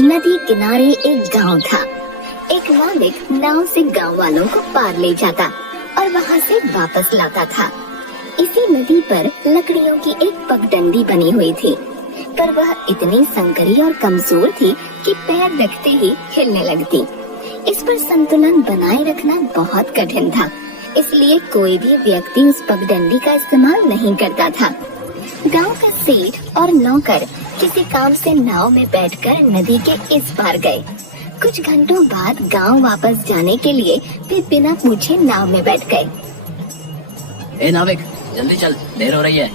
नदी किनारे एक गांव था। एक नाविक नाव से गांव वालों को पार ले जाता और वहां से वापस लाता था। इसी नदी पर लकड़ियों की एक पगडंडी बनी हुई थी, पर वह इतनी संकरी और कमजोर थी कि पैर रखते ही हिलने लगती। इस पर संतुलन बनाए रखना बहुत कठिन था, इसलिए कोई भी व्यक्ति उस पगडंडी का इस्तेमाल नहीं करता था। गांव का सेठ और नौकर किसी काम से नाव में बैठकर नदी के इस पार गए। कुछ घंटों बाद गांव वापस जाने के लिए वे बिना पूछे नाव में बैठ गए। ए नाविक, जल्दी चल, देर हो रही है।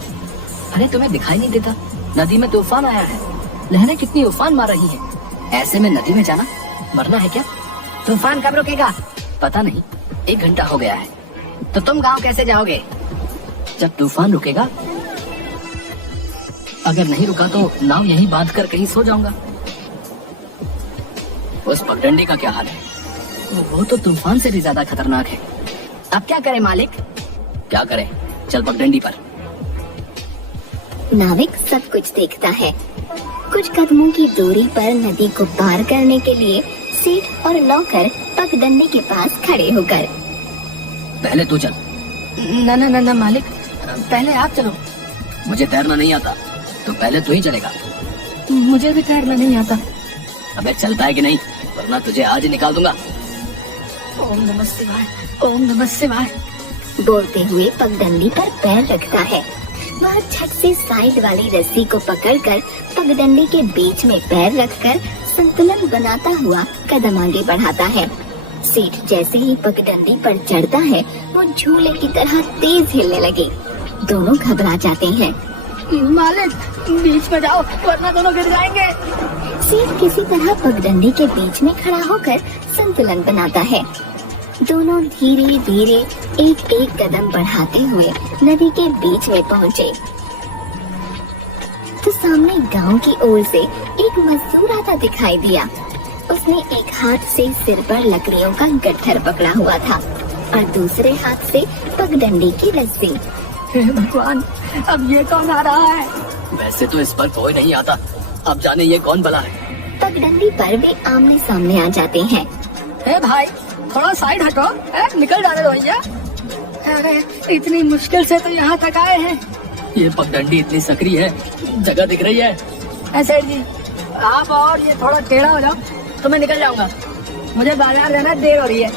अरे तुम्हें दिखाई नहीं देता? नदी में तूफान आया है, लहरें कितनी उफान मार रही हैं। ऐसे में नदी में जाना मरना है क्या? तूफान कब रुकेगा? पता नहीं, 1 घंटा हो गया है। तो तुम गांव कैसे जाओगे? जब तूफान रुकेगा। अगर नहीं रुका तो नाव यहीं बांध कर कहीं सो जाऊंगा। उस पगडंडी का क्या हाल है? वो तो तूफान से भी ज्यादा खतरनाक है। अब क्या करें मालिक? क्या करें, चल पगडंडी पर। नाविक सब कुछ देखता है। कुछ कदमों की दूरी पर नदी को पार करने के लिए सेठ और नौकर पगडंडी के पास खड़े होकर। पहले तू चल। ना मालिक, पहले आप चलो। मुझे तैरना नहीं आता, तो पहले तू ही चलेगा। मुझे भी तैरना नहीं आता। अबे चलता है कि नहीं, वरना तुझे आज ही निकाल दूंगा। ओम नमः शिवाय, ओम नमः शिवाय। बोलते हुए पगडंडी पर पैर रखता है। वह झट से साइड वाली रस्सी को पकड़कर पगडंडी के बीच में पैर रखकर संतुलन बनाता हुआ कदम आगे बढ़ाता है। सेठ जैसे ही पगडंडी पर चढ़ता है, वो झूले की तरह तेज हिलने लगे। दोनों घबरा जाते हैं। मालिक, बीच में जाओ, वरना दोनों गिर जाएंगे। सेठ किसी तरह पगडंडी के बीच में खड़ा होकर संतुलन बनाता है। दोनों धीरे धीरे एक एक कदम बढ़ाते हुए नदी के बीच में पहुँचे तो सामने गांव की ओर से एक मजदूर आता दिखाई दिया। उसने एक हाथ से सिर पर लकड़ियों का गट्ठर पकड़ा हुआ था और दूसरे हाथ से पगडंडी की रस्सी। हे भगवान, अब ये कौन आ रहा है? वैसे तो इस पर कोई नहीं आता, अब जाने ये कौन भला है। पगडंडी पर वे आमने सामने आ जाते हैं। हे भाई, थोड़ा साइड हटो, निकल जाने दो भैया। अरे इतनी मुश्किल से तो यहाँ तक आए हैं। ये पगडंडी इतनी सकरी है, जगह दिख रही है। ऐसे जी, आप और ये थोड़ा टेढ़ा हो जाओ तो मैं निकल जाऊंगा। मुझे बाजार जाना, देर हो रही है।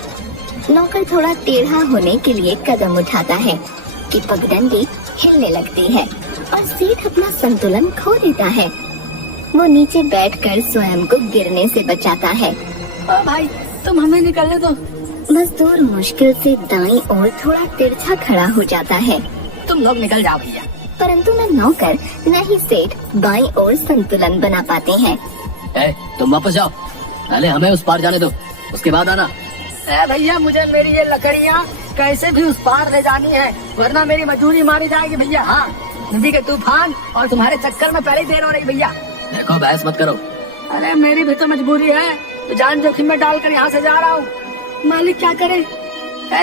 नौकर थोड़ा टेढ़ा होने के लिए कदम उठाता है कि पगडंडी हिलने लगती है और सेठ अपना संतुलन खो देता है। वो नीचे बैठकर स्वयं को गिरने से बचाता है। भाई, तुम हमें निकलने दो। मजदूर मुश्किल से दाईं ओर थोड़ा तिरछा खड़ा हो जाता है। तुम लोग निकल जाओ भैया। परंतु न नौकर न ही सेठ बाईं ओर संतुलन बना पाते हैं। तुम वापस जाओ, पहले हमें उस पार जाने दो, उसके बाद आना। भैया, मुझे मेरी ये लकड़ियाँ कैसे भी उस पार ले जानी है, वरना मेरी मजदूरी मारी जाएगी भैया। हाँ, नदी के तूफान और तुम्हारे चक्कर में पहले देर हो रही भैया। देखो, बहस मत करो। अरे मेरी भी तो मजबूरी है, तो जान जोखिम में डालकर यहाँ से जा रहा हूँ। मालिक क्या करे?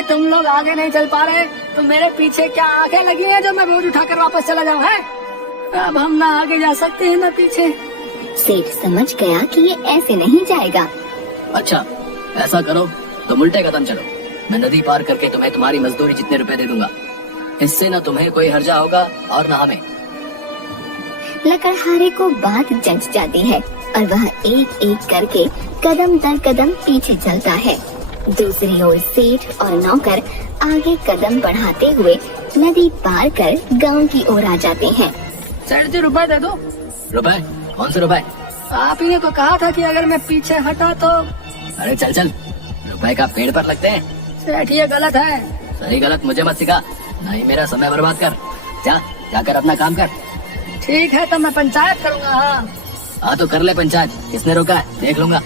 तुम लोग आगे नहीं चल पा रहे तो मेरे पीछे क्या आंखें लगी हैं जो मैं बोझ उठाकर वापस चला जाऊँ? है, अब हम ना आगे जा सकते हैं ना पीछे। सेठ समझ गया कि ये ऐसे नहीं जाएगा। अच्छा, ऐसा करो, तुम उल्टे कदम चलो। मैं नदी पार करके तुम्हें तुम्हारी मजदूरी जितने रुपए दे दूंगा। इससे न तुम्हें कोई हर्जा होगा और न हमें। लकड़हारे को बात जंच जाती है और वह एक एक करके कदम दर कदम पीछे चलता है। दूसरी ओर सेठ और नौकर आगे कदम बढ़ाते हुए नदी पार कर गांव की ओर आ जाते हैं। सेठ जी, रुपए दे दो। रुपए? कौन से रुपए? आप ही ने तो कहा था कि अगर मैं पीछे हटा तो। अरे चल चल, रुपए का पेड़ पर लगते हैं। सेठ, ये गलत है। सही गलत मुझे मत सिखा, नहीं मेरा समय बर्बाद कर। जा, जाकर अपना काम कर। ठीक है, तो मैं पंचायत करूँगा। हाँ तो कर ले पंचायत, किसने रोका है देख लूंगा।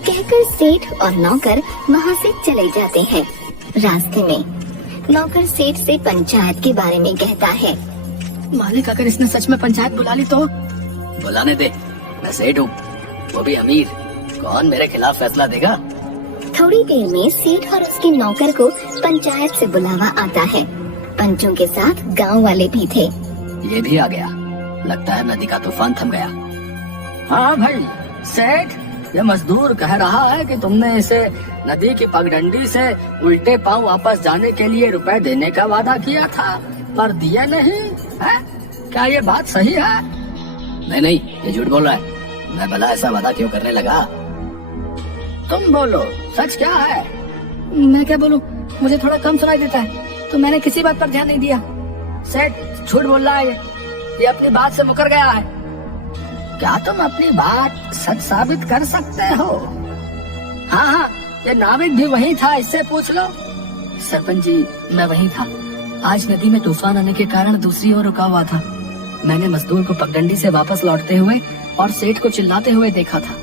कहकर सेठ और नौकर वहाँ से चले जाते हैं। रास्ते में नौकर सेठ से पंचायत के बारे में कहता है। मालिक, अगर इसने सच में पंचायत बुला ली तो? बुलाने दे, मैं सेठ हूँ, वो भी अमीर, कौन मेरे खिलाफ फैसला देगा? थोड़ी देर में सेठ और उसके नौकर को पंचायत से बुलावा आता है। पंचों के साथ गांव वाले भी थे। ये भी आ गया, लगता है नदी का तूफान थम गया। हाँ भाई, सेठ, ये मजदूर कह रहा है कि तुमने इसे नदी की पगडंडी से उल्टे पांव वापस जाने के लिए रुपए देने का वादा किया था, पर दिया नहीं है। क्या ये बात सही है? नहीं, ये झूठ बोल रहा है। मैं भला ऐसा वादा क्यों करने लगा? तुम बोलो, सच क्या है? मैं क्या बोलूं, मुझे थोड़ा कम सुनाई देता है, तो मैंने किसी बात पर ध्यान नहीं दिया। सेठ झूठ बोल रहा है, ये अपनी बात से मुकर गया है। क्या तुम अपनी बात सच साबित कर सकते हो? हाँ, ये नाविक भी वही था, इससे पूछ लो। सरपंच जी, मैं वही था। आज नदी में तूफान आने के कारण दूसरी ओर रुका हुआ था। मैंने मजदूर को पगडंडी से वापस लौटते हुए और सेठ को चिल्लाते हुए देखा था।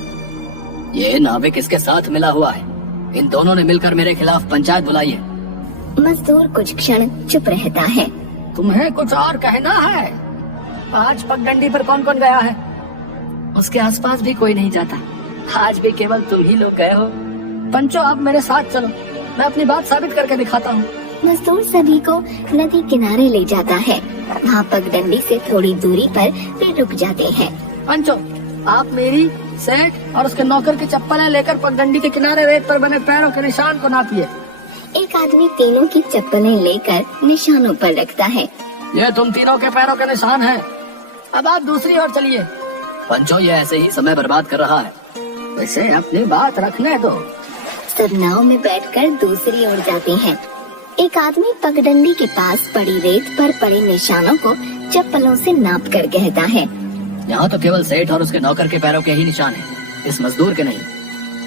ये नाविक इसके साथ मिला हुआ है। इन दोनों ने मिलकर मेरे खिलाफ पंचायत बुलाई है। मजदूर कुछ क्षण चुप रहता है। तुम्हें कुछ और कहना है? आज पगडंडी पर कौन कौन गया है? उसके आसपास भी कोई नहीं जाता। आज भी केवल तुम ही लोग गए हो। पंचो, आप मेरे साथ चलो, मैं अपनी बात साबित करके दिखाता हूँ। मजदूर सभी को नदी किनारे ले जाता है। वहाँ पगडंडी से थोड़ी दूरी पर वे रुक जाते हैं। पंचो, आप मेरी, सेठ और उसके नौकर की चप्पलें लेकर पगडंडी के किनारे रेत पर बने पैरों के निशान को नापिए। एक आदमी तीनों की चप्पलें लेकर निशानों पर रखता है। ये तुम तीनों के पैरों के निशान हैं। अब आप दूसरी ओर चलिए। पंचो, ये ऐसे ही समय बर्बाद कर रहा है, इसे अपनी बात रखने दो। सब नाव में बैठकर दूसरी ओर जाते हैं। एक आदमी पगडंडी के पास पड़ी रेत पर पड़े निशानों को चप्पलों से नाप कर कहता है। यहाँ तो केवल सेठ और उसके नौकर के पैरों के ही निशान हैं, इस मजदूर के नहीं।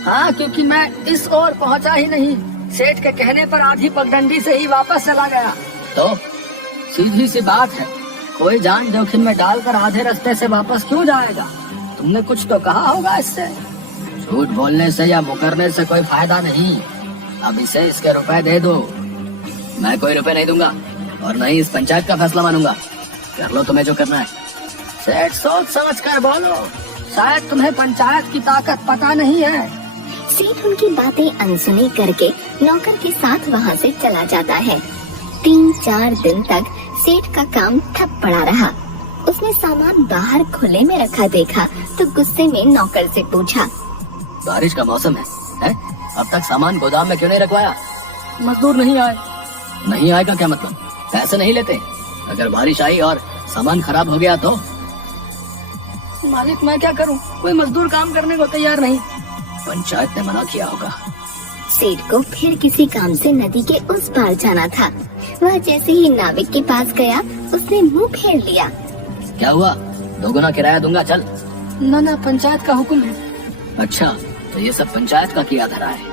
हाँ, क्योंकि मैं इस ओर पहुँचा ही नहीं। सेठ के कहने पर आधी पगडंडी से ही वापस चला गया। तो सीधी सी बात है, कोई जान जोखिम में डालकर आधे रास्ते से वापस क्यों जाएगा? तुमने कुछ तो कहा होगा इससे। झूठ बोलने से या मुकरने से कोई फायदा नहीं। अब इसे इसके रुपए दे दो। मैं कोई रुपए नहीं दूंगा और न ही इस पंचायत का फैसला मानूंगा। कर लो तुम्हें जो करना है। सेठ, सोच समझ कर बोलो, शायद तुम्हें पंचायत की ताकत पता नहीं है। सेठ उनकी बातें अनसुनी करके नौकर के साथ वहाँ से चला जाता है। 3-4 दिन तक सेठ का काम ठप पड़ा रहा। उसने सामान बाहर खुले में रखा देखा तो गुस्से में नौकर से पूछा, बारिश का मौसम है? अब तक सामान गोदाम में क्यों नहीं रखवाया? मजदूर नहीं आए। नहीं आए का क्या मतलब? पैसे नहीं लेते? अगर बारिश आई और सामान खराब हो गया तो? मालिक, मैं क्या करूं? कोई मजदूर काम करने को तैयार नहीं। पंचायत ने मना किया होगा। सेठ को फिर किसी काम से नदी के उस पार जाना था। वह जैसे ही नाविक के पास गया, उसने मुंह फेर लिया। क्या हुआ? 2 गुना किराया दूंगा, चल। ना, पंचायत का हुक्म है। अच्छा, तो ये सब पंचायत का किया धरा है।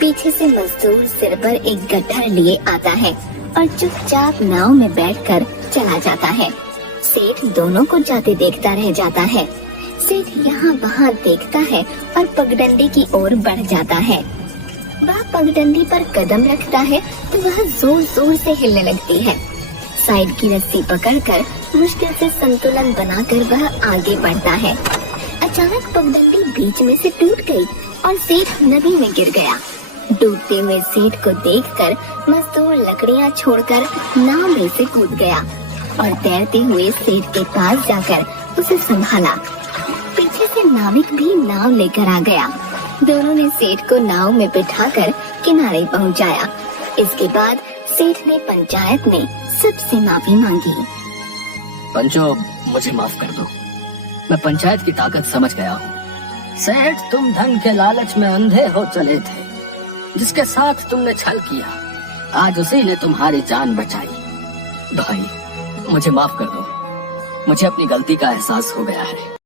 पीछे से मजदूर सिर पर एक गट्ठर लिए आता है और चुपचाप नाव में बैठकर चला जाता है। सेठ दोनों को जाते देखता रह जाता है। सेठ यहाँ वहाँ देखता है और पगडंडी की ओर बढ़ जाता है। वह पगडंडी पर कदम रखता है तो वह जोर जोर से हिलने लगती है। साइड की रस्सी पकड़कर मुश्किल से संतुलन बनाकर वह आगे बढ़ता है। अचानक पगडंडी बीच में से टूट गई और सेठ नदी में गिर गया। डूबते हुए सेठ को देखकर मजदूर लकड़ियां छोड़कर नाव में से कूद गया और तैरते हुए सेठ के पास जाकर उसे संभाला। पीछे से नाविक भी नाव लेकर आ गया। दोनों ने सेठ को नाव में बिठाकर किनारे पहुंचाया। इसके बाद सेठ ने पंचायत में सबसे माफी मांगी। पंचो, मुझे माफ कर दो, मैं पंचायत की ताकत समझ गया हूँ। सेठ, तुम धन के लालच में अंधे हो चले थे। जिसके साथ तुमने छल किया, आज उसी ने तुम्हारी जान बचाई। भाई, मुझे माफ कर दो, मुझे अपनी गलती का एहसास हो गया है।